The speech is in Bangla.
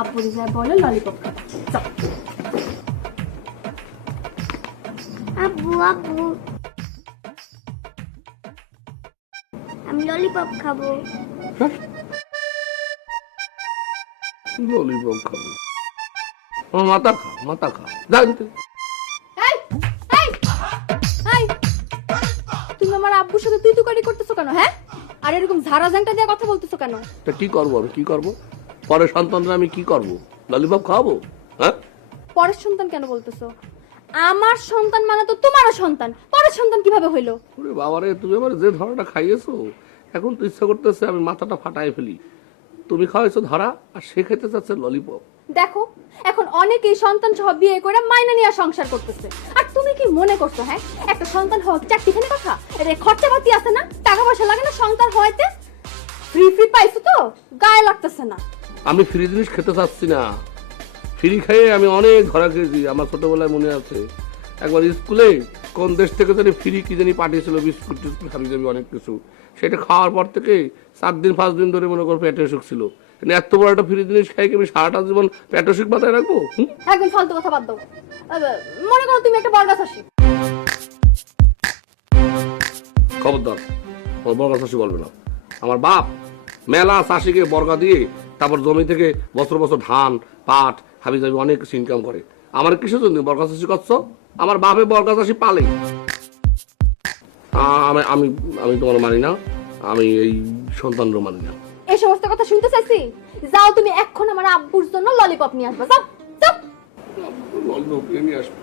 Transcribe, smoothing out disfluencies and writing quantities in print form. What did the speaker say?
আব্বু যায় বলে ললিপপ খাবো। চল আব্বু আব্বু আমি ললিপপ খাবো। ললিপপ খাবো? আমার মাথা খা, মাথা খা, জানতে। এই এই এই তুমি আমার আব্বুর সাথে তুই তুকারি করতেছো কেন? হ্যাঁ, আর এরকম ঝাড়া ঝাংটা দিয়ে কথা বলতেছো কেন? তা কি করবো আমি, কি করবো? পরে সন্তানরা আমি কি করবো? ললিপপ খাওয়াবো? হ্যাঁ, পরের সন্তান কেন বলতেছো? আমার সন্তান মানে তো তোমারও সন্তান, পরের সন্তান কিভাবে হইলো? ওরে বাবারে, তুমি আমার যে ধরাটা খাইয়েছো, এখন তো ইচ্ছা করতেছে আমি মাথাটা ফাটাই ফেলি। তুমি খাওয়াইছো ধরা, আর সে খেতে চাচ্ছে ললিপপ। দেখো, এখন অনেকেই সন্তান সহ বিয়ে করে মাইনা নিয়ে সংসার করতেছে, আর তুমি কি মনে করছো হ্যাঁ একটা সন্তান হওয়া চারটিখানি কথা? এটা খরচা পাতি আছে না, টাকা পয়সা লাগে না সন্তান হওয়াতে? ফ্রি ফ্রি পাইছো তো, গায়ে লাগতেছে না। আমি ফ্রি জিনিস খেতে চাচ্ছি না। ফ্রি খেয়ে আমি অনেক ধরা খেয়েছি। আমার ছোটবেলায় মনে আছে, একবার স্কুলে কোন দেশ থেকে জানি ফ্রি কি জানি পাঠিয়েছিল, বিস্কুট টিস্কুট খাবি যাবি অনেক কিছু। সেটা খাওয়ার পর থেকে 4 দিন 5 দিন ধরে মনে করো পেটে অসুখ ছিল। এত বড় একটা ফ্রি জিনিস খাই কি আমি সারাটা জীবন পেট অসুখ মাথায় রাখবো? একদম ফালতু কথা বাদ দাও। মনে করো তুমি একটা বরগাছ আসি। খবরদার, বর্গা চাষি বলবে না। আমার বাপ মেলা চাষিকে বর্গা দিয়ে তারপর জমি থেকে বছর বছর ধান পাট হাবি যাবি অনেক কিছু ইনকাম করে। আমার কিসের জন্য বর্গা চাষি করছো? আমার বাপে বর্গা চাষি পালে। আমি আমি আমি তোমার মানি না, আমি এই সন্তানরও মানি না। এই সমস্ত কথা শুনতে চাইছি? যাও তুমি এখন আমার আব্বুর জন্য ললিপপ নিয়ে আসবা, যাও যাও। ললিপপ নিয়ে আসবো?